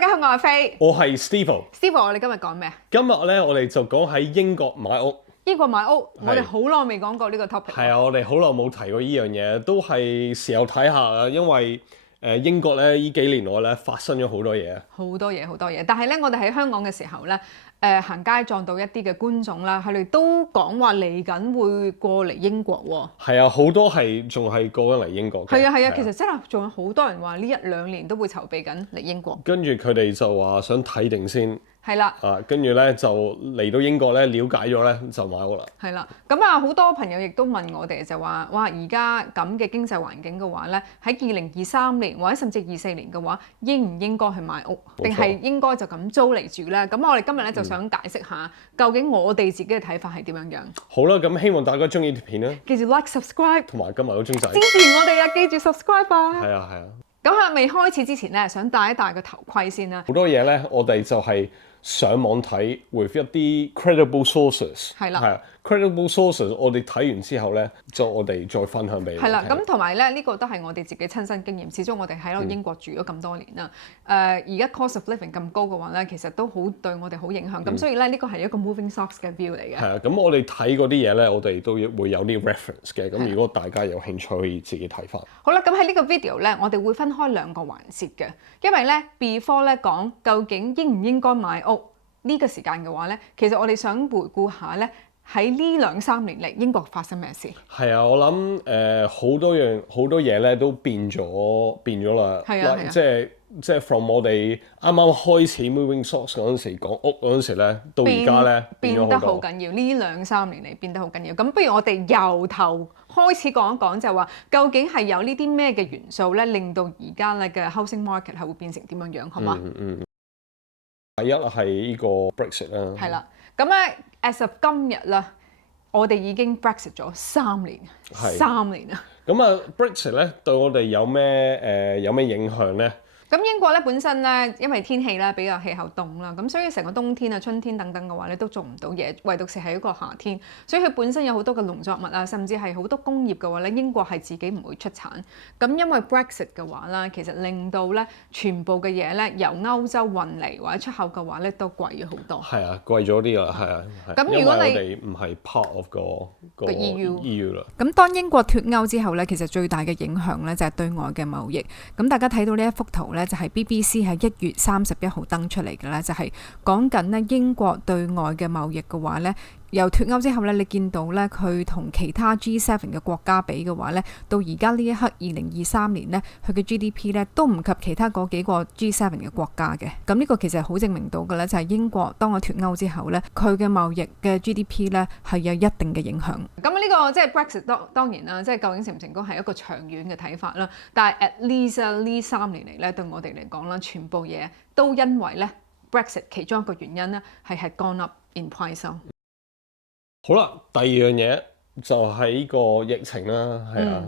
大家好，我係飛，我係 Steve。Steve，我哋今日講咩啊？今日咧，我哋就講喺英國買屋。英國買屋，我哋好耐未講過呢個 topic。係啊，我哋好耐冇提過呢樣嘢，都係時候睇下啦。因為英國咧呢幾年內咧發生咗好多嘢。好多嘢，但係咧，我哋喺香港嘅時候咧，行街撞到一啲嘅觀眾啦，佢哋都講話嚟緊會過嚟英國喎。係啊，好多係仲係過緊嚟英國嘅。係啊，其實真係仲有好多人話呢1-2年都會籌備緊嚟英國。跟住佢哋就話想睇定先。係啦，跟住咧就嚟到英國咧，了解咗咧就買屋啦。係啦，咁啊好多朋友亦都問我哋就話，哇而家咁嘅經濟環境嘅話咧，喺2023年或者甚至24年嘅話，應唔應該去買屋，定係應該就咁租嚟住咧？咁我哋今日咧就想解釋下，究竟我哋自己嘅睇法係點樣樣。好啦，咁希望大家中意條片啦，記住 like、subscribe， 同埋今日個鐘仔支持我哋啊！記住 subscribe 啊！係啊。咁啊，未開始之前咧，想戴一戴個頭盔先啦。好多嘢咧，我哋就係上網睇 with 一啲 credible sources。係啦，credible sources， 我哋睇完之後咧，就我哋再分享俾你。係啦，咁同埋咧，呢個都係我哋自己親身經驗。始終我哋喺度英國住咗咁多年啦。而家 cost of living 咁高嘅話咧，其實都好對我哋好影響。咁所以咧，呢個係一個 moving socks 嘅 view 嚟嘅。係啊，咁我哋睇嗰啲嘢咧，我哋都會有啲 reference 嘅。咁如果大家有興趣，可以自己睇翻。好啦，咁喺呢個 video 咧，我哋會分開2個環節嘅，因為咧 before 咧講究竟應唔應該買屋呢個時間嘅話咧，其實我哋想回顧下咧喺呢2-3年嚟英國發生咩事。係啊，我諗好多嘢咧都變咗啦。係啊，即係 from 我哋啱啱開始 moving socks 嗰陣時講屋嗰陣時咧，到而家咧變得好緊要。呢2-3年嚟變得好緊要。咁不如我哋由頭開始講一講，就話究竟係有呢啲咩嘅元素咧，令到而家咧嘅 housing market 係會變成點樣樣，好嘛？第一係呢個 Brexit 啦。係啦，咁咧 as of 今日啦，我哋已經 Brexit 咗3年，3年啊。咁啊 Brexit 咧對我哋有咩影響咧？咁英國咧本身咧，因為天氣咧比較氣候凍啦，咁所以成個冬天啊、春天等等嘅話咧都做唔到嘢，唯獨是係一個夏天，所以佢本身有好多嘅農作物啊，甚至係好多工業嘅話咧，英國係自己唔會出產。咁因為 Brexit 嘅話啦，其實令到咧全部嘅嘢咧由歐洲運嚟或者出口嘅話咧都貴咗好多。係啊，貴咗啲啦，係啊。咁如果你因為我哋唔係 part of 個 EU 啦。咁當英國脱歐之後咧，其實最大嘅影響咧就係對外嘅貿易。咁大家睇到呢一幅圖咧，就係 BBC 喺1月31號登出嚟嘅咧，就係講緊咧英國對外嘅貿易嘅話咧，由脱歐之後咧，你見到咧佢同其他 G7 嘅國家比嘅話咧，到而家呢一刻2023年咧，佢嘅 GDP 咧都唔及其他嗰幾個 G7 嘅國家嘅。咁呢個其實好證明到嘅咧，就係英國當我脱歐之後咧，佢嘅貿易嘅 GDP 咧係有一定嘅影響。咁呢個即係 Brexit 當然啦，即係究竟成唔成功係一個長遠嘅睇法啦。但係 at least 呢3年嚟咧，對我哋嚟講啦，全部嘢都因為咧 Brexit 其中一個原因咧係 gone up in price。好啦，第二樣嘢就係呢個疫情啦，係啊，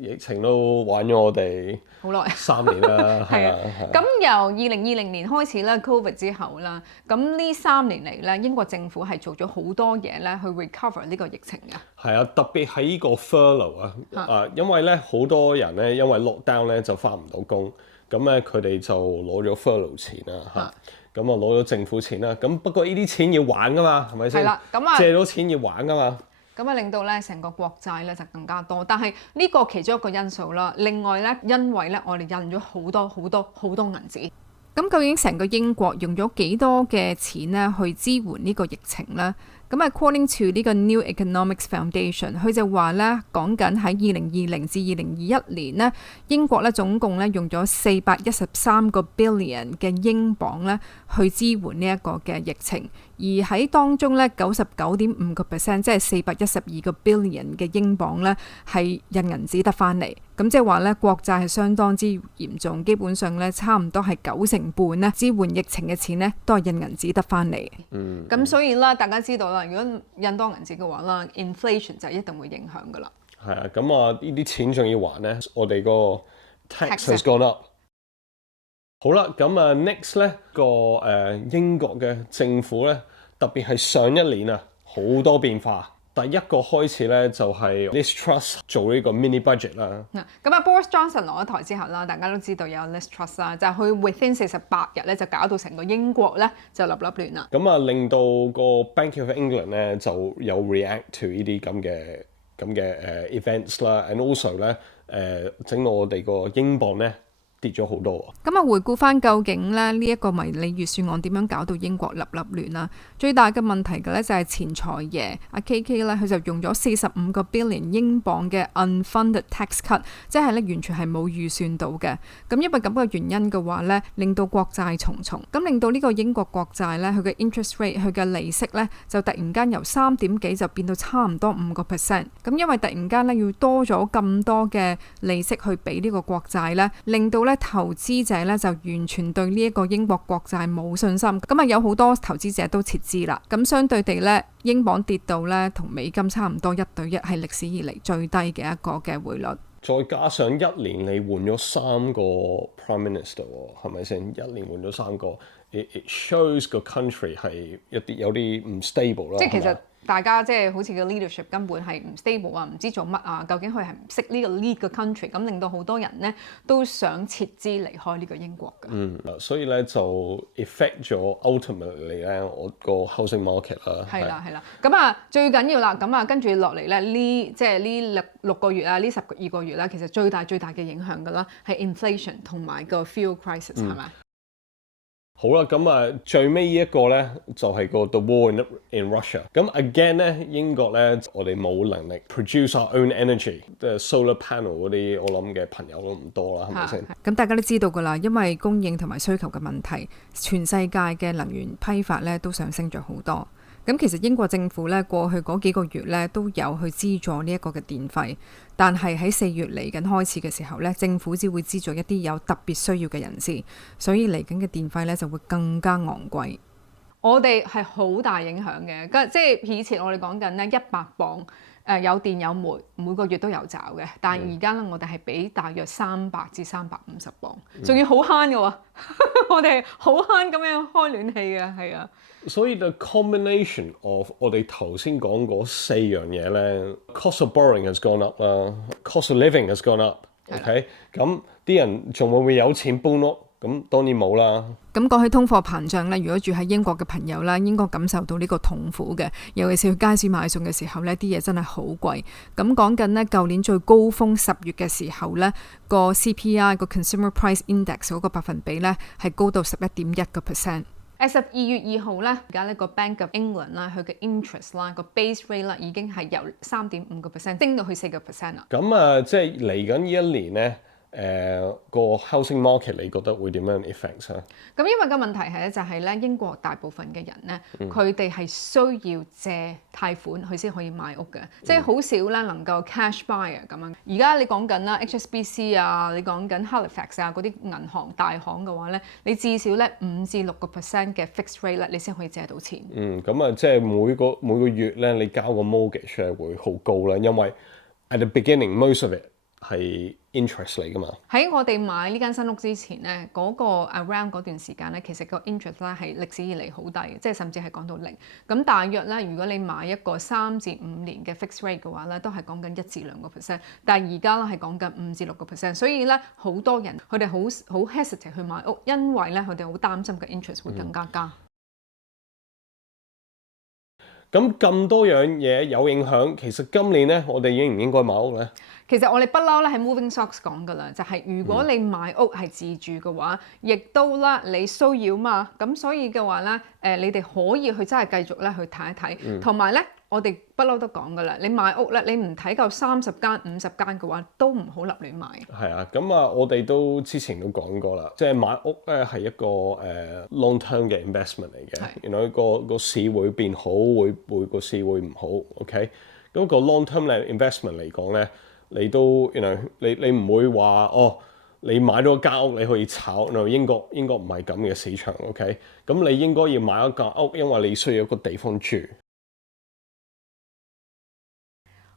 疫情都玩咗我哋好耐3年啦，係啊。咁由2020年開始咧 ，Covid 之後啦，咁呢3年嚟咧，英國政府係做咗好多嘢咧去 recover 呢個疫情嘅。係啊，特別係呢個 furlough 啊，因為咧好多人咧因為 lockdown 咧就返唔到工，咁咧佢哋就攞咗 furlough 錢啦嚇。咁啊攞咗政府錢啦，咁不過呢啲錢要還噶嘛，係咪先？係啦，咁啊借咗錢要還噶嘛。咁啊令到咧成個國債咧就更加多，但係呢個其中一個因素啦。另外咧，因為咧我哋印咗好多銀紙。咁究竟成個英國用咗幾多嘅錢咧去支援呢個疫情咧？咁 according to 呢個 New Economics Foundation， 佢就話咧講緊喺2020至2021年咧，英國咧總共咧用咗413個 billion 嘅英鎊咧去支援呢一個嘅疫情，而喺當中咧99.5%，即係412個 billion 嘅英鎊咧係印銀紙得翻嚟。咁即係話咧國債係相當之嚴重，基本上咧差唔多係90%咧支援疫情嘅錢咧都係印銀紙得翻嚟。咁所以啦，大家知道啦。如果印多銀紙嘅話啦 ，inflation 就一定會影響噶啦。係啊，咁啊呢啲錢仲要還咧，我哋個 tax has gone up。好啦，咁啊 next 咧個英國嘅政府咧，特別係上1年啊，好多變化。第一個開始咧就係 Liz Truss 做呢個 mini budget 啦。咁啊 Boris Johnson 落咗台之後啦，大家都知道有 Liz Truss 啦，就係佢 within 48日咧就搞到成個英國咧就立亂啦。咁啊令到個 Bank of England 咧就有 react to 呢啲咁嘅events 啦，and also 咧整到我哋個英鎊咧跌咗好多。咁啊，回顧翻究竟咧呢一個迷你預算案點樣搞到英國立亂啦？最大嘅問題嘅咧就係前財爺阿 KK 咧，佢就用咗45個 billion 英鎊嘅 unfunded tax cut， 即係咧完全係冇預算到嘅。咁因為咁嘅原因嘅話咧，令到國債重重，咁令到呢個英國國債咧，佢嘅 interest rate 佢嘅利息咧就突然間由3點幾就變到差唔多5%。咁因為突然間咧要多咗咁多嘅利息去俾呢個國債咧，令到咧投資者咧就完全對呢一個英國國債冇信心，咁啊有好多投資者都撤資啦。咁相對地咧，英鎊跌到咧同美金差唔多1對1，係歷史以嚟最低嘅一個嘅匯率。再加上一年你換咗3個 Prime Minister 係咪先？一年換咗3個 ，it shows 個 country 係有啲唔 stable 啦。即係其實大家即係好似個 leadership 根本係唔 stable 啊，唔知做乜啊，究竟佢係唔識呢個 lead 個 country， 咁令到好多人咧都想撤資離開呢個英國㗎。所以咧就 affect 咗 ultimately 咧我個 housing market 啦。係啦，咁啊最緊要啦，咁啊跟住落嚟咧即係呢6個月啊，呢12個月啦，其實最大嘅影響㗎啦，係 inflation 同埋個 fuel crisis 係咪？好啦，咁啊最尾呢一個咧就係個 the war in Russia。咁 again 咧英國咧我哋冇能力 produce our own energy， 即係 solar panel 嗰啲我諗嘅朋友都唔多啦，係咪先？咁大家都知道㗎啦，因為供應同埋需求嘅問題，全世界嘅能源批發咧都上升咗好多。咁其實英國政府咧過去嗰幾個月咧都有去資助呢一個嘅電費，但係喺4月嚟緊開始嘅時候咧，政府只會資助一啲有特別需要嘅人士，所以嚟緊嘅電費咧就會更加昂貴。我哋係好大影響嘅，即係以前我哋講緊咧100磅有電有煤，每個月都有找嘅，但係而家咧我哋係俾大約300至350磅，仲要好慳嘅喎，我哋好慳咁樣開暖氣嘅，係啊。所以 the combination of 我哋頭先講嗰4樣嘢咧 ，cost of borrowing has gone up 啦 ，cost of living has gone up，OK，咁啲人仲會唔會有錢搬屋？咁當然冇啦。咁講起通貨膨脹咧，如果住喺英國嘅朋友咧，應該感受到呢個痛苦嘅，尤其是去街市買餸嘅時候咧，啲嘢真係好貴。咁講緊咧，舊年最高峰10月嘅時候咧，個 CPI 個 Consumer Price Index 嗰個百分比咧係高到11.1%。As of 2月2號咧，而家呢個 Bank of England 啦，佢嘅 interest 啦，個 base rate 啦，已經係由3.5% 升到去4%啦。咁啊，即係嚟緊呢一年咧。個 housing market 你覺得會點樣 effect 啊？咁因為個問題係咧，就係咧英國大部分嘅人咧，佢哋係需要借貸款佢先可以買屋嘅，即係好少咧能夠 cash buy 咁樣。而家你講緊啦 HSBC 啊，你講緊 Halifax 啊嗰啲銀行大行嘅話咧，你至少咧5至6% 嘅 fixed rate 咧，你先可以借到錢。咁啊，即係每個月咧，你交個 mortgage 係會好高啦，因為 at the beginning most of it 係 interest 嚟㗎嘛。喺我哋買呢間新屋之前咧，嗰個 around 嗰段時間咧，其實個 interest 咧係歷史以嚟好低，即係甚至係講到0。咁大約咧，如果你買一個3至5年嘅 fixed rate 嘅話咧，都係講緊1至2%。但係而家咧係講緊5至6%，所以咧好多人佢哋好 hesitate 去買屋，因為咧佢哋好擔心個 interest 會更加加。咁多樣嘢有影響，其實今年咧，我哋應唔應該買屋咧？其實我哋不嬲咧喺 Moving Stocks 講㗎啦，就係如果你買屋係自住嘅話，亦都啦你需要嘛，咁所以嘅話咧，你哋可以去真係繼續咧去睇一睇，同埋咧我哋不嬲都講㗎啦，你買屋咧你唔睇夠30間50間嘅話，都唔好立亂買。係啊，咁啊我哋都之前都講過啦，即係買屋咧係一個long term 嘅 investment 嚟嘅，原來個市會變好，會個市會唔好 ，OK？咁個 long term 嘅 investment 嚟講咧。你都你唔會話你買咗間屋你可以炒，英國唔係咁嘅市場 ，OK？咁你應該要買一間屋，因為你需要一個地方住。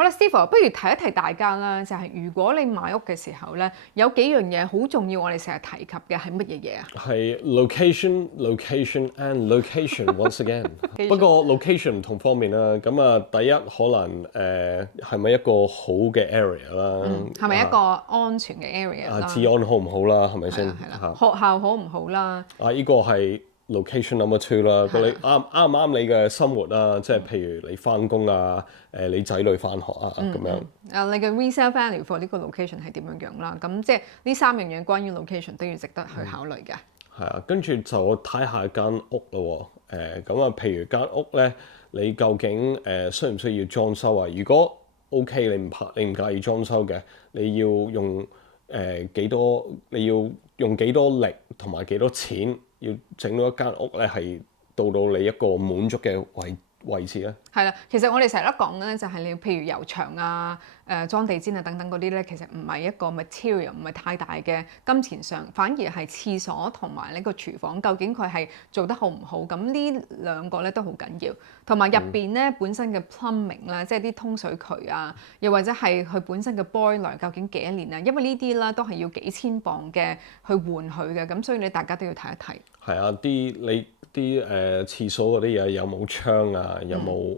好啦，Steve，不如提一提大家啦，就係如果你買屋嘅時候咧，有幾樣嘢好重要，我哋成日提及嘅係乜嘢嘢啊？係 location and location once again 。不過 location 唔同方面啦，咁啊第一可能係咪一個好嘅 area 啦？係咪一個安全嘅 area 啦？治安好唔好啦？係咪先？係啦，學校好唔好啦？呢個係 location number 2啦。你啱唔啱你嘅生活啊？即係譬如你翻工啊，你仔女翻學啊咁樣。你嘅 resale value for 呢個 location 係點樣啦？咁即係呢3樣嘢關於 location 都要值得去考慮嘅。係啊，跟住就睇下間屋咯喎。咁啊，譬如間屋咧，你究竟需唔需要裝修啊？如果 OK，你唔介意裝修嘅，你要用幾多？你要用幾多力同埋幾多錢，要整到一間屋咧係到你一個滿足嘅位置咧？係啦，其實我哋成日都講咧，就係你譬如油牆啊、裝地氈啊等等嗰啲咧，其實唔係一個 material，唔係太大嘅金錢上，反而係廁所同埋呢個廚房究竟佢係做得好唔好？咁呢兩個咧都好緊要，同埋入邊咧本身嘅 plumbing 啦，即係啲通水渠啊，又或者係佢本身嘅 boiler 究竟幾多年啊？因為呢啲啦都係要幾千磅嘅去換佢嘅，咁所以你大家都要睇一睇。係啊，啲廁所嗰啲嘢有冇窗啊？有冇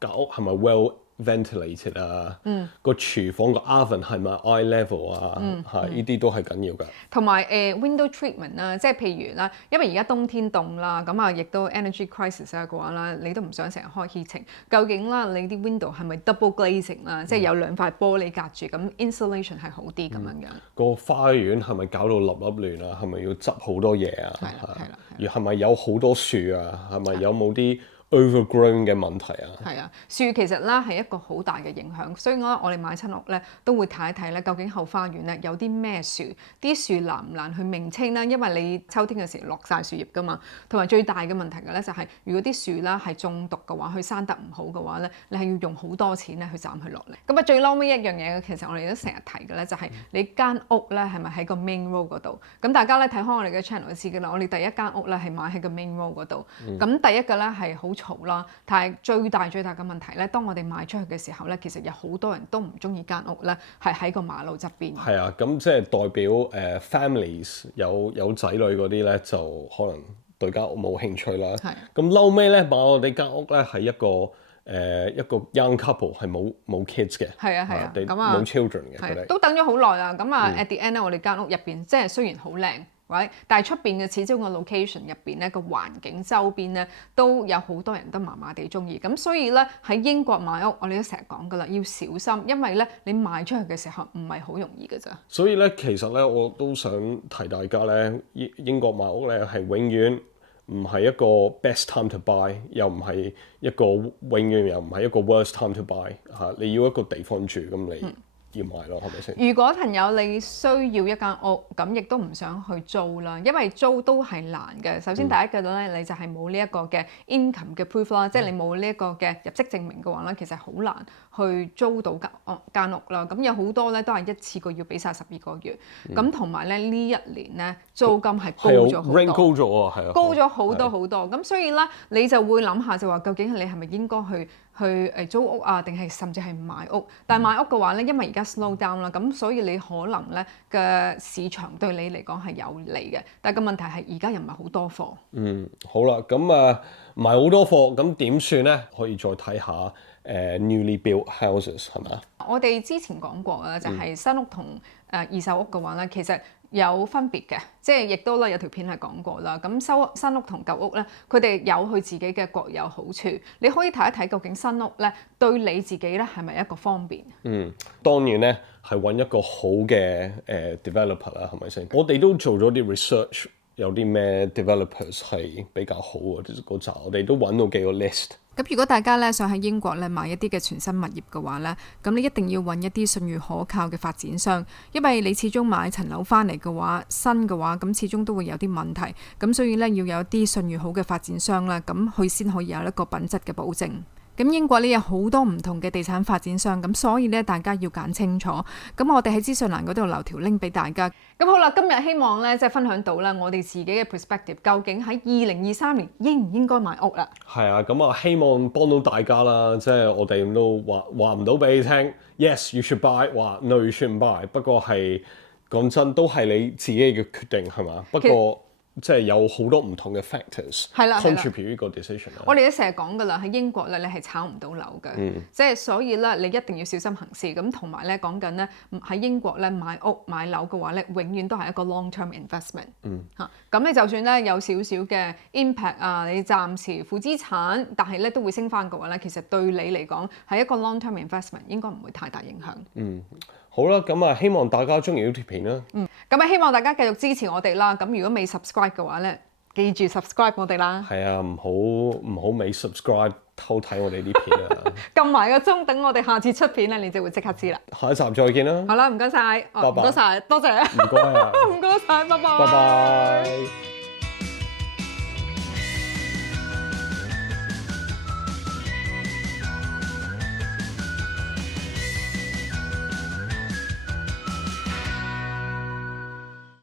間屋係咪 well ventilated 啊？個廚房個 oven 係咪 eye level 啊？呢啲都係緊要㗎。同埋window treatment 啦，即係譬如啦，因為而家冬天凍啦，咁啊亦都 energy crisis 嘅話啦，你都唔想成日開 heating。究竟啦，你啲 window 係咪 double glazing 啦？即係有2塊玻璃隔住，咁 insulation 係好啲咁樣樣。個花園係咪搞到立亂啊？係咪要執好多嘢啊？係啦。而係咪有好多樹啊？係咪有冇啲 overgrown 嘅問題啊？係啊，樹其實啦係一個好大嘅影響，所以我哋買親屋咧都會睇一睇咧，究竟後花園咧有啲咩樹，啲樹難唔難去命清啦？因為你秋天嘅時候落晒樹葉㗎嘛，同埋最大嘅問題嘅咧就係，如果啲樹啦係中毒嘅話，佢生得唔好嘅話咧，你係要用好多錢咧去斬佢落嚟。咁啊最嬲尾一樣嘢，其實我哋都成日提嘅咧，就係你間屋咧係咪喺個 main road 嗰度？咁大家咧睇開我哋嘅 channel 就知㗎啦，我哋第一間屋咧係買喺個 main road 嗰度。咁第一個咧係好嘈啦，但係最大嘅問題咧，當我哋賣出去嘅時候咧，其實有好多人都唔中意間屋咧，係喺個馬路側邊。係啊，咁即係代表families 有仔女嗰啲咧，就可能對間屋冇興趣啦。係。咁嬲尾咧，買我哋間屋咧係一個 young couple 係冇 kids 嘅。係啊。咁冇 children 嘅。係。都等咗好耐啦。咁啊，at the end 咧，我哋間屋入邊即係雖然好靚。但係出邊嘅始終個 location 入邊咧，個環境周邊咧都有好多人都麻麻地中意，咁所以咧喺英國買屋，我哋都成日講噶啦，要小心，因為咧你賣出去嘅時候唔係好容易㗎咋。所以咧，其實咧我都想提大家咧，英國買屋咧係永遠唔係一個 best time to buy， 又唔係一個永遠又唔係一個 worst time to buy 嚇。你要一個地方住，咁你要買咯，係咪先？如果朋友你需要一間屋，咁亦都唔想去租啦，因為租都係難嘅。首先第一個咧，你就係冇呢一個嘅 income 嘅 proof 啦，即係你冇呢一個嘅入息證明嘅話咧，其實好難去租到間屋啦。咁有好多咧都係一次過要俾晒12個月，咁同埋咧呢一年咧租金係高咗好多，高咗啊，係啊，高咗好多好多。咁所以咧你就會諗下就話，究竟你係咪應該去租屋啊，定係甚至係買屋？但係買屋嘅話咧，因為而家 slow down 啦，咁所以你可能咧嘅市場對你嚟講係有利嘅。但係個問題係而家又唔係好多貨。好啦，咁唔係好多貨，咁點算咧？可以再睇下newly built houses 係咪？我哋之前講過啦，就係新屋同二手屋嘅話咧，其實有分別嘅，即係亦都咧有條片係講過啦。咁新屋同舊屋咧，佢哋有佢自己嘅各有好處。你可以睇一睇究竟新屋咧對你自己咧係咪一個方便？當然咧係揾一個好嘅developer 啦，係咪先？我哋都做咗啲 research，有啲咩 developers 係比較好啊？嗰集我哋都揾到幾個 list。咁如果大家咧想喺英國咧買一啲嘅全新物業嘅話咧，咁你一定要揾一啲信譽可靠嘅發展商，因為你始終買層樓翻嚟嘅話，新嘅話咁始終都會有啲問題，咁所以咧要有一啲信譽好嘅發展商啦，咁佢先可以有一個品質嘅保證。咁英國呢有好多唔同嘅地產發展商，咁所以呢，大家要揀清楚。咁我哋喺資訊欄嗰度留條 link 俾大家。咁好啦，今日希望咧即係分享到啦，我哋自己嘅 perspective，究竟喺2023年應唔應該買屋啦？係啊，咁啊希望幫到大家啦，即係我哋都話唔到俾你聽 ，yes you should buy， 話 no you shouldn't buy。不過係講真，都係你自己嘅決定係嘛？不過即係有好多唔同嘅 factors contribute 呢個 decision。我哋都成日講㗎啦，喺英國咧你係炒唔到樓嘅，即係所以咧你一定要小心行事。咁同埋咧講緊咧喺英國咧買屋買樓嘅話咧，永遠都係一個 long term investment。咁你就算咧有少少嘅 impact 啊，你暫時負資產，但係咧都會升翻嘅話咧，其實對你嚟講係一個 long term investment，應該唔會太大影響。好啦，咁啊希望大家中意呢條片啦。咁啊希望大家繼續支持我哋啦。咁如果未 subscribe 嘅話咧，記住 subscribe 我哋啦。係啊，唔好未 subscribe 偷睇我哋啲片啊。撳埋個鐘，等我哋下次出片咧，你就會即刻知啦。下一集再見啦。好啦，唔該晒，唔該晒，多謝。唔該啊。唔該晒，拜拜。拜拜。